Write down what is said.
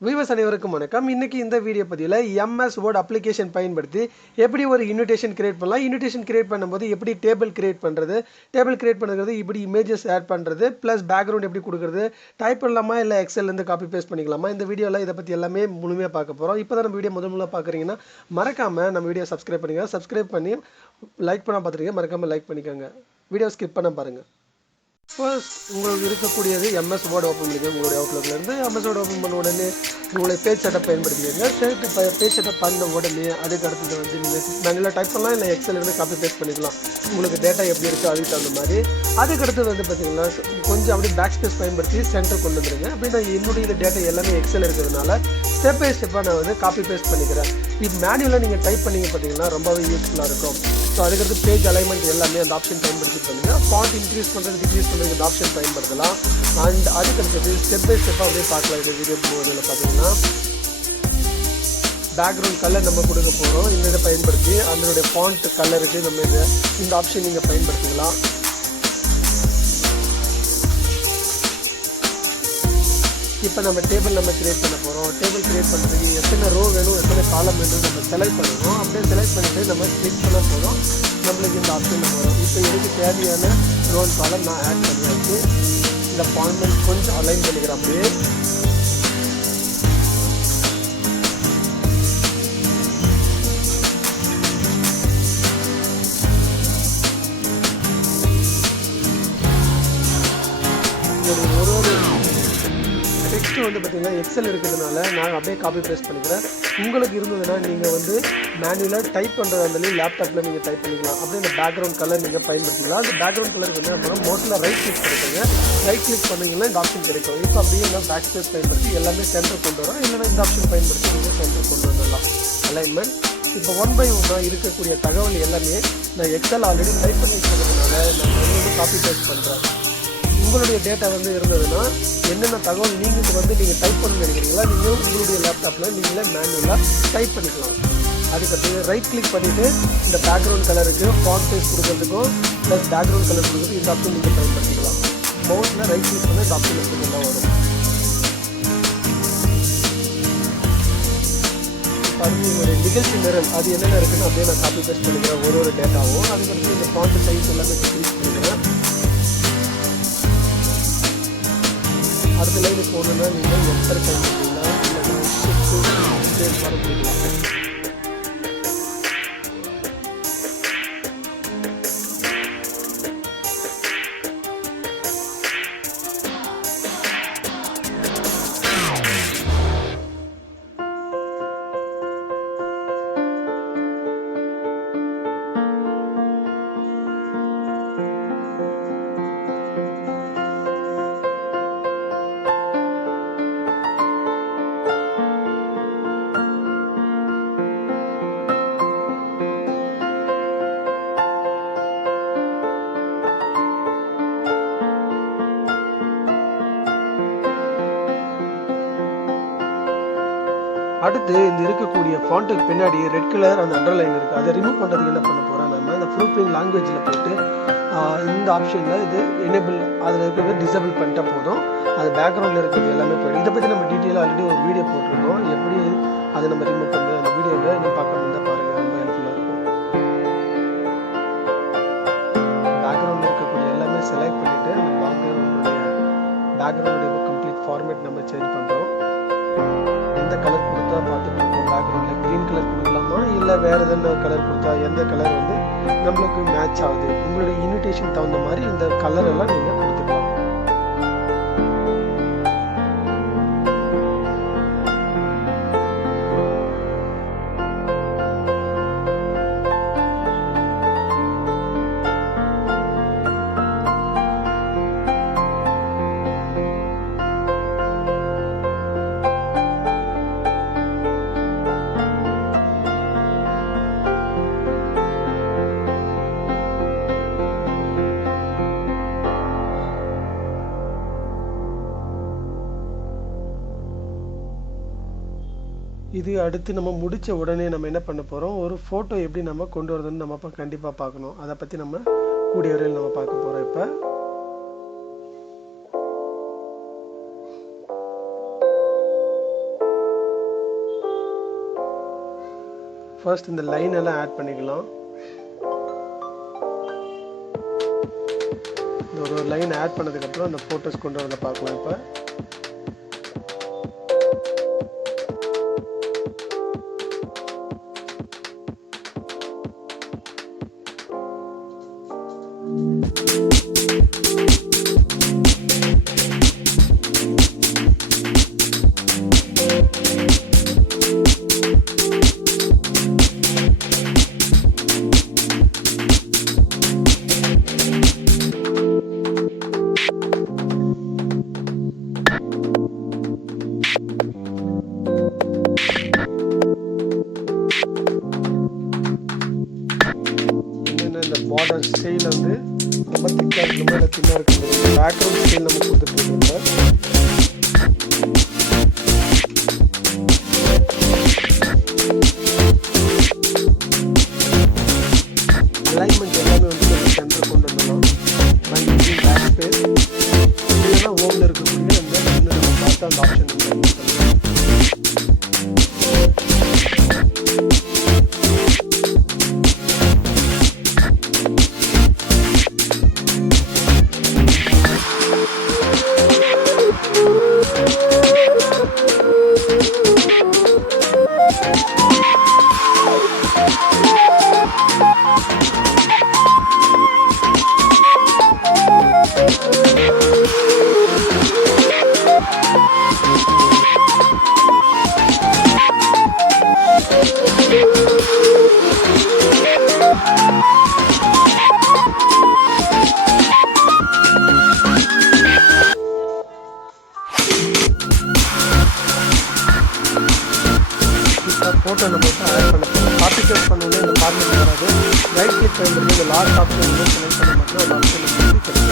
Viewers அனைவருக்கும் வணக்கம். இன்னைக்கு இந்த வீடியோ பதிவில் MS Word அப்ளிகேஷன் பயன்படுத்தி எப்படி ஒரு இன்விடேஷன் கிரியேட் பண்ணலாம், இன்விடேஷன் கிரியேட் பண்ணும்போது எப்படி டேபிள் கிரியேட் பண்ணுறது, டேபிள் கிரியேட் பண்ணுறது இப்படி இமேஜஸ் ஆட் பண்ணுறது, ப்ளஸ் பேக்ரவுண்ட் எப்படி கொடுக்குறது, டைப் பண்ணலாமா இல்லை எக்ஸல்லேருந்து காப்பி பேஸ்ட் பண்ணிக்கலாமா, இந்த வீடியோவில் இதை பற்றி எல்லாமே முழுமையாக பார்க்க போகிறோம். இப்போ தான் நம்ம வீடியோ முதல்ல பார்க்குறீங்கன்னா மறக்காமல் நம்ம வீடியோ சப்ஸ்கிரைப் பண்ணிங்க. சப்ஸ்கிரைப் பண்ணி லைக் பண்ண பார்த்துருக்கீங்க, மறக்காமல் லைக் பண்ணிக்கோங்க. வீடியோ ஸ்கிப் பண்ண பாருங்கள். ஃபர்ஸ்ட் உங்களுக்கு இருக்கக்கூடியது MS Word ஓப்பன் பண்ணிக்கோங்க. உங்களுடைய அவுட்லுக்லேருந்து MS Word ஓப்பன் பண்ண உடனே உங்களுடைய பேஜ் செட்டப் பயன்படுத்திக்கோங்க. பேஜ் செட்டப் பண்ண உடனே அதுக்கு அடுத்தது வந்து நீங்கள் மேனுவலாக டைப் பண்ணலாம், இல்லை எக்ஸல்லேருந்து காப்பி பேஸ்ட் பண்ணிக்கலாம். உங்களுக்கு டேட்டா எப்படி இருக்குது அதுக்கு தகுந்த மாதிரி. அதுக்கு அடுத்தது வந்து பார்த்தீங்கன்னா கொஞ்சம் அப்படியே பேக் ஸ்பேஸ் பயன்படுத்தி சென்டர் கொண்டு வந்துடுங்க. அப்படின்னா என்னுடைய டேட்டா எல்லாமே எக்ஸல் இருக்கிறதுனால ஸ்டெப் பை ஸ்டெப்பாக நான் வந்து காப்பி பேஸ்ட் பண்ணிக்கிறேன். இது மேனுவலாக நீங்கள் டைப் பண்ணிங்க பார்த்தீங்கன்னா ரொம்பவே யூஸ்ஃபுல்லாக இருக்கும். ஸோ அதுக்கடுத்து பேஜ் அலைன்மெண்ட் எல்லாமே அந்த ஆப்ஷன் பயன்படுத்தி பண்ணுங்கள். ஃபாண்ட் இன்க்ரீஸ் பண்ணுறது டிக்ரீஸ் பண்ணுறது இந்த ஆப்ஷன் பயன்படுத்தலாம். அண்ட் அதுக்கடுத்தது ஸ்டெப் பை ஸ்டெப்பாக அப்படியே பார்க்கலாம். இந்த வீடியோ போகிறதுல பார்த்தீங்கன்னா பேக்ரவுண்ட் கலர் நம்ம கொடுக்க போகிறோம். இந்த இதை பயன்படுத்தி அதனுடைய ஃபாண்ட் கலருக்கு நம்ம இந்த ஆப்ஷன் நீங்கள் பயன்படுத்திக்கலாம். இப்போ நம்ம டேபிள் கிரியேட் பண்ண போகிறோம். டேபிள் கிரியேட் பண்ணுறதுக்கு எத்தனை ரோ வேணும், எத்தனை காலம் வேணும் நம்ம செலக்ட் பண்ணணும். அப்படியே செலக்ட் பண்ணிவிட்டு நம்ம கிளிக் பண்ண போகிறோம். நம்மளுக்கு இந்த ஆப்ஷன் வரும். இப்போ எனக்கு தேவையான ரோ காலம் நான் ஆட் பண்ணியாச்சு. இந்த ஃபாண்ட் கொஞ்சம் அலைன் பண்ணிக்கிறேன். அப்படியே டெக்ஸ்ட் வந்து பார்த்தீங்கன்னா எக்ஸல் இருக்கிறதுனால நான் அப்படியே காப்பி பேஸ்ட் பண்ணிக்கிறேன். உங்களுக்கு இருந்ததுன்னா நீங்கள் வந்து மேனுவலாக டைப் பண்ணுறதா இருந்தாலும் லேப்டாப்பில் நீங்கள் டைப் பண்ணிக்கலாம். அப்படியே இந்த பேக்ரவுண்ட் கலர் நீங்கள் பயன்படுத்திக்கலாம். அந்த பேக்ரவுண்ட் கலருக்கு வந்து அப்புறம் மோஸ்ட்லாக ரைட் கிளிக் பண்ணிக்கோங்க. ரைட் கிளிக் பண்ணிங்கன்னா இந்த ஆப்ஷன் கிடைக்கும். இப்போ அப்படியே நான் பேக் ஸ்பேஸ் பயன்படுத்தி எல்லாமே சென்டர் கொண்டு வரோம். இல்லைன்னா இந்த ஆப்ஷன் பயன்படுத்தி நீங்கள் சென்டர் கொண்டு வந்துடலாம். அலைன்மெண்ட் இப்போ 1 by 1 இருக்கக்கூடிய தகவல் எல்லாமே நான் எக்ஸல் ஆல்ரெடி டைப் பண்ணி வச்சுருக்கிறதுனால நான் வந்து காப்பி பேஸ்ட் பண்ணுறேன். உங்களுடைய டேட்டா வந்து இருந்ததுன்னா என்னென்ன தகவல் நீங்கள் டைப் பண்ண நினைக்கிறீங்களா, நீங்கள் உங்களுடைய லேப்டாப்பில் நீங்களே மேனுவலாக டைப் பண்ணிக்கலாம். அதுக்கடுத்து ரைட் கிளிக் பண்ணிவிட்டு இந்த பேக்ரவுண்ட் கலருக்கு ஃபாண்ட் சைஸ் கொடுக்கறதுக்கும் ப்ளஸ் பேக்ரவுண்ட் கலர் கொடுக்குறது இந்த ஆப்ஷன் நீங்கள் பயன்படுத்திக்கலாம். மவுஸில் ரைட் கிளிக் பண்ணி இந்த ஆப்ஷன் எடுத்துக்கலாம் வரும். அடுத்து என்னுடைய நிகழ்ச்சி நிரல் அது என்னென்ன இருக்குன்னு அப்படியே நான் காப்பி பேஸ்ட் பண்ணிக்கிறேன். ஒரு டேட்டாவும் அதுக்கடுத்து இந்த ஃபாண்ட் சைஸ் எல்லாமே டிக்ரீஸ் பண்ணிக்கிறேன். அடுத்த லைனுக்கு போகணுன்னா நீங்கள் என்டர் பண்ணிக்கலாம், இல்லைன்னா ஷிஃப்ட் ஸ்பேஸ் பார் கொடுக்கலாம். அடுத்து இந்த இருக்கக்கூடிய ஃபாண்ட்டுக்கு பின்னாடி ரெட் கலர் அந்த அண்டர்லைன் இருக்குது. அதை ரிமூவ் பண்ணுறதுக்கு என்ன பண்ண போகிறோம், நம்ம இந்த ப்ரூஃபிங் லாங்குவேஜில் போய்ட்டு இந்த ஆப்ஷனில் இது எனேபிள் அதில் இருக்கிறது டிசபிள் பண்ணிட்டா போதும். அது பேக்ரவுண்டில் இருக்கிறது எல்லாமே போய்டும். இதை பற்றி நம்ம டீட்டெயிலாக ஆல்ரெடி ஒரு வீடியோ போட்டிருக்கோம். எப்படி அதை நம்ம ரிமூவ் பண்ணுறது அந்த வீடியோவை நீங்கள் பார்க்க இருந்தால் பாருங்கள், ரொம்ப ஹெல்ப்ஃபுல்லாக இருக்கும். பேக்ரவுண்டில் இருக்கக்கூடிய எல்லாமே செலக்ட் பண்ணிவிட்டு அந்த பேக்ரவுண்டுடைய கம்ப்ளீட் ஃபார்மேட் நம்ம சேஞ்ச் பண்ணுறோம். எந்த கலர் கொடுத்தா பார்த்துட்டு இருக்கோம், பேக்ரவுண்டில் க்ரீன் கலர் கொடுக்கலாமா இல்லை வேறு எதனா கலர் கொடுத்தா எந்த கலர் வந்து நம்மளுக்கு மேட்ச் ஆகுது, உங்களுடைய இன்விடேஷன் தகுந்த மாதிரி இந்த கலர் எல்லாம் நீங்கள் கொடுத்துக்கலாம். இது அடுத்து நம்ம முடித்த உடனே நம்ம என்ன பண்ண போகிறோம், ஒரு ஃபோட்டோ எப்படி நம்ம கொண்டு வரதுன்னு நம்ம கண்டிப்பாக பார்க்கணும். அதை பற்றி நம்ம கூடிய வரையில் நம்ம பார்க்க போகிறோம். இப்போ 1 by 1 இருக்கக்கூடிய எல்லாமே செலக்ட் பண்ணிவிட்டு இந்த ஃபாண்ட் சைஸ் எல்லாமே டிக்ரீஸ் பண்ணிக்கிறேன். அதுக்கடுத்து இந்த ஃபாண்ட் சைஸ் எல்லாமே கொஞ்சம் அலைன் பண்ணிக்கிறேன். அப்படியே இந்த ஃபாண்ட் சைஸ் கொஞ்சம் அலைன் பண்ணிக்கிறேன். அதுக்கடுத்து இந்த ஃபாண்ட் சைஸ் எல்லாமே டிக்ரீஸ் பண்ணிக்கிறேன். அதுக்கடுத்து இந்த ஃபாண்ட் சைஸ் எல்லாமே கொஞ்சம் அலைன் பண்ணிக்கிறேன். ஃபர்ஸ்ட் இந்த லைன் எல்லாம் ஆட் பண்ணிக்கலாம். இந்த ஒரு லைன் ஆட் பண்ணதுக்கப்புறம் அந்த ஃபோட்டோஸ் கொண்டு வரத பார்க்கலாம். இப்போ பார்டர் ஸ்டைல் வந்து ரொம்ப திக்காக இருக்கணுமா இல்லை தின்னாக இருக்கணும். பேக்ரவுண்ட் ஸ்டைல் நம்ம கொடுத்துட்ருக்கோம். அலைன்மெண்ட் எல்லாமே வந்து நம்ம சென்டர் கொண்டு வந்துடலாம். பேக் ஸ்பேஸ் இல்லைன்னா ஓமில் இருக்கக்கூடிய அந்த நம்ம பார்த்து அந்த ஆப்ஷன் ஃபோட்டோ நம்ம ஆட் பண்ண போகிறோம். காப்பி பேஸ்ட் பண்ணோன்னே இந்த ஃபார்மேட் வராது. ரைட் கிளிக் பண்ணுறது இந்த லாஸ்ட் ஆப்ஷன் வந்து செலக்ட் பண்ண மட்டும் ஒரு ஆப்ஷன் கிடைக்கும்.